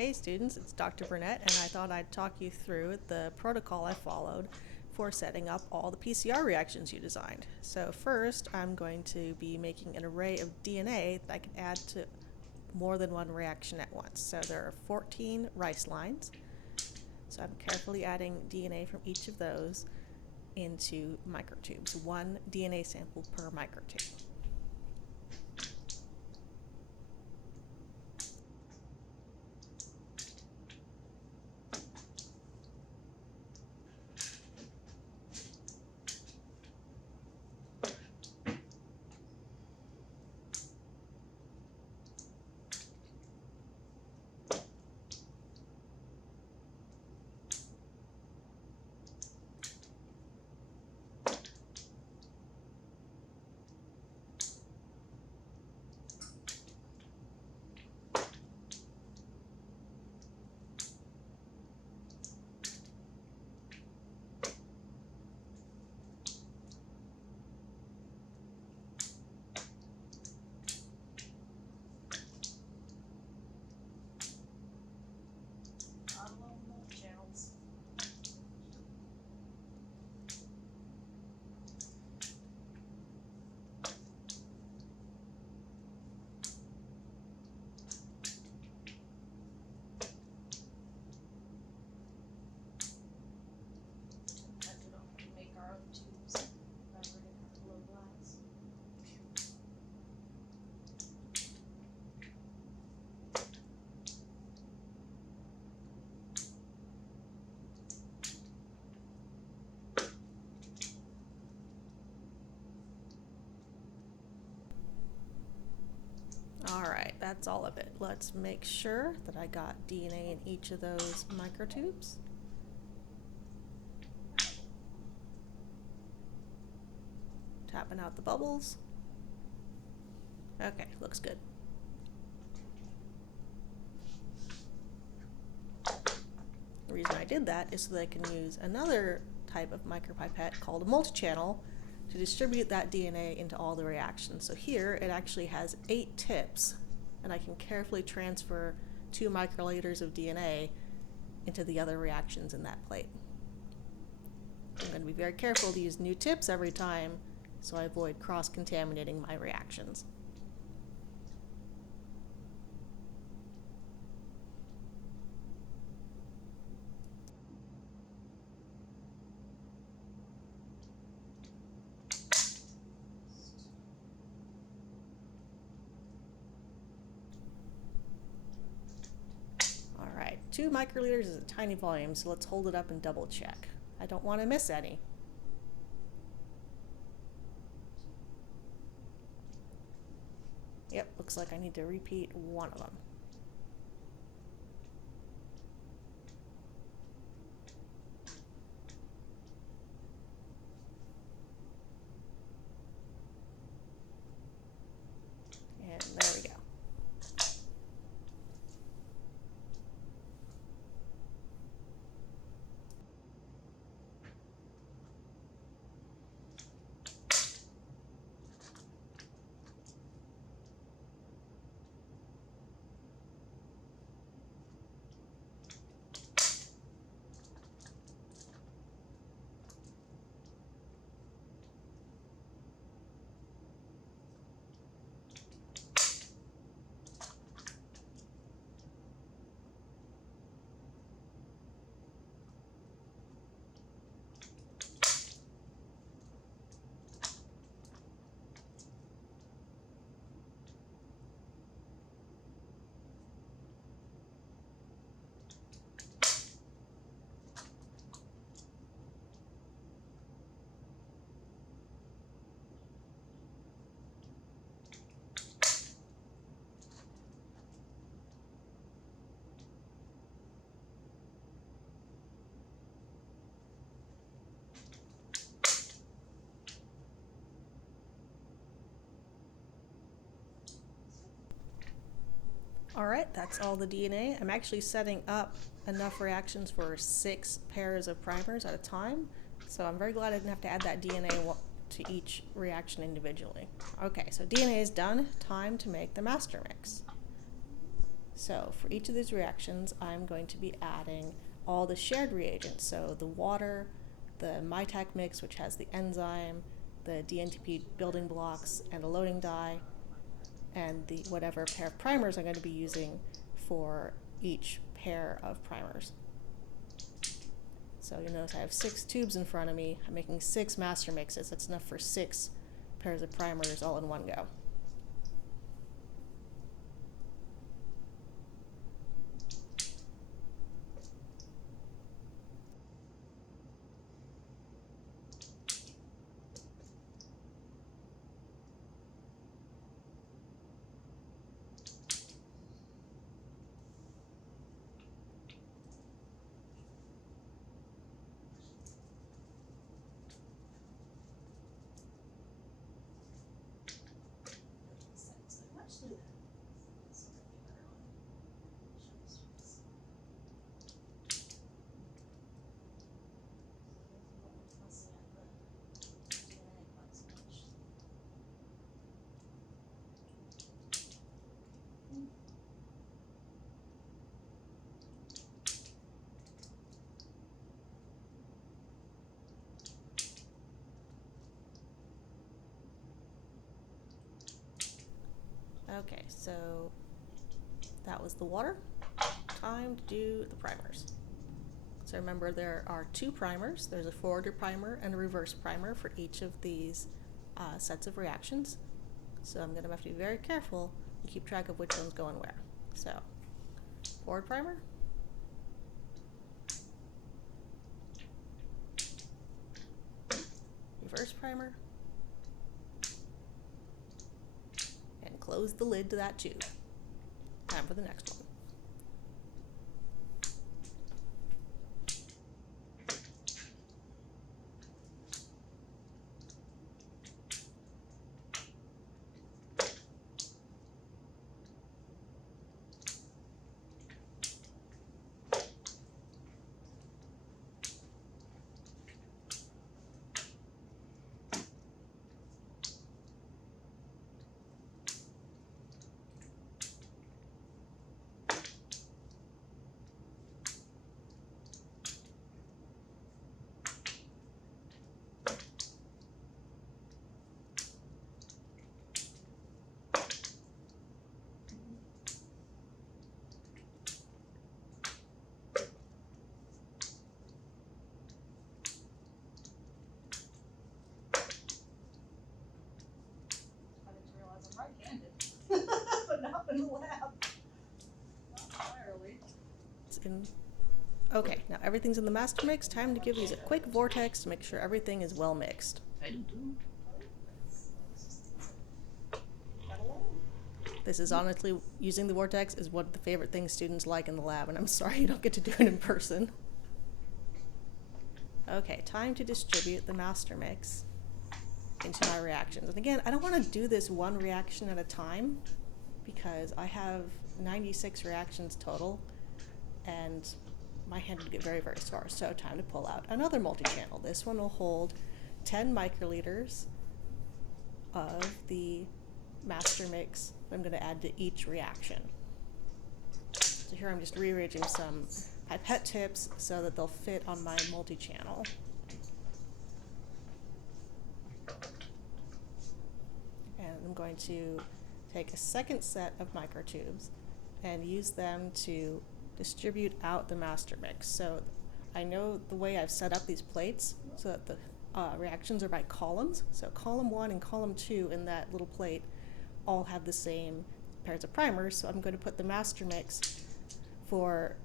Hey students, it's Dr. Burnett, and I thought I'd talk you through the protocol I followed for setting up all the PCR reactions you designed. So first, I'm going to be making an array of DNA that I can add to more than one reaction at once. So there are 14 rice lines. So I'm carefully adding DNA from each of those into microtubes, one DNA sample per microtube. Alright, that's all of it. Let's make sure that I got DNA in each of those microtubes. Tapping out the bubbles. Okay, looks good. The reason I did that is so that I can use another type of micropipette called a multi-channel to distribute that DNA into all the reactions. So here it actually has 8 tips, and I can carefully transfer 2 microliters of DNA into the other reactions in that plate. I'm going to be very careful to use new tips every time so I avoid cross-contaminating my reactions. Alright, 2 microliters is a tiny volume, so let's hold it up and double check. I don't want to miss any. Yep, looks like I need to repeat one of them. And there we go. Alright, that's all the DNA. I'm actually setting up enough reactions for 6 pairs of primers at a time, so I'm very glad I didn't have to add that DNA to each reaction individually. Okay, so DNA is done. Time to make the master mix. So for each of these reactions, I'm going to be adding all the shared reagents, so the water, the MyTac mix, which has the enzyme, the DNTP building blocks, and a loading dye, and the whatever pair of primers I'm going to be using for each pair of primers. So you'll notice I have 6 tubes in front of me. I'm making 6 master mixes. That's enough for 6 pairs of primers all in one go. Okay, so that was the water. Time to do the primers. So remember, there are 2 primers. There's a forward primer and a reverse primer for each of these sets of reactions. So I'm going to have to be very careful and keep track of which one's going where. So forward primer. Reverse primer. And close the lid to that tube. Time for the next one. But not in the lab. Not entirely. Okay, now everything's in the master mix. Time to give these a quick vortex to make sure everything is well mixed. This is honestly, using the vortex is one of the favorite things students like in the lab, and I'm sorry you don't get to do it in person. Okay, time to distribute the master mix into my reactions. And again, I don't want to do this one reaction at a time because I have 96 reactions total and my hand would get very, very sore. So time to pull out another multi-channel. This one will hold 10 microliters of the master mix that I'm going to add to each reaction. So here I'm just rearranging some pipette tips so that they'll fit on my multi-channel. And I'm going to take a second set of microtubes and use them to distribute out the master mix. So I know the way I've set up these plates so that the reactions are by columns. So column 1 and column 2 in that little plate all have the same pairs of primers. So I'm going to put the master mix for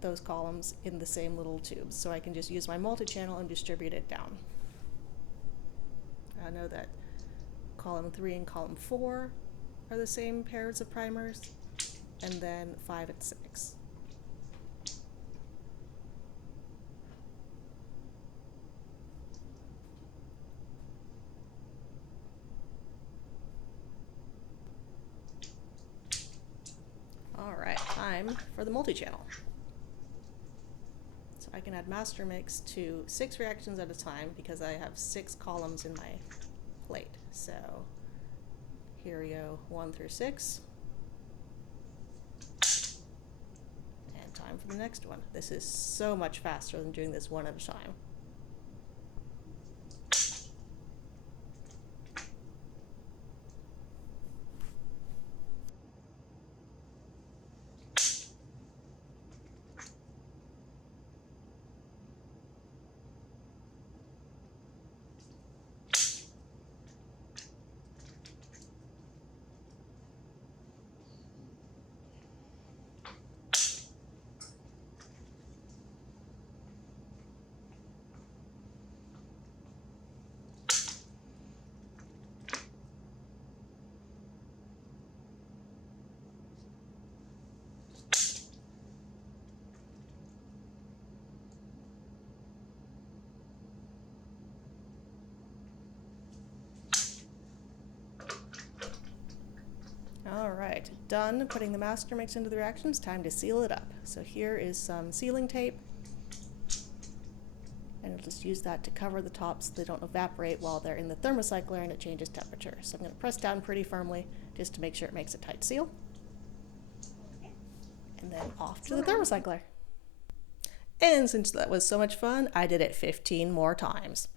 those columns in the same little tubes. So I can just use my multi-channel and distribute it down. I know that column 3 and column 4 are the same pairs of primers, and then 5 and 6. All right, time for the multi-channel. So I can add master mix to 6 reactions at a time because I have 6 columns in my plate. So here we go, 1 through 6. time for the next one. This is so much faster than doing this one at a time. All right, done putting the master mix into the reaction. It's time to seal it up. So here is some sealing tape, and I'll just use that to cover the tops so they don't evaporate while they're in the thermocycler and it changes temperature. So I'm going to press down pretty firmly just to make sure it makes a tight seal. And then off to the thermocycler. And since that was so much fun, I did it 15 more times.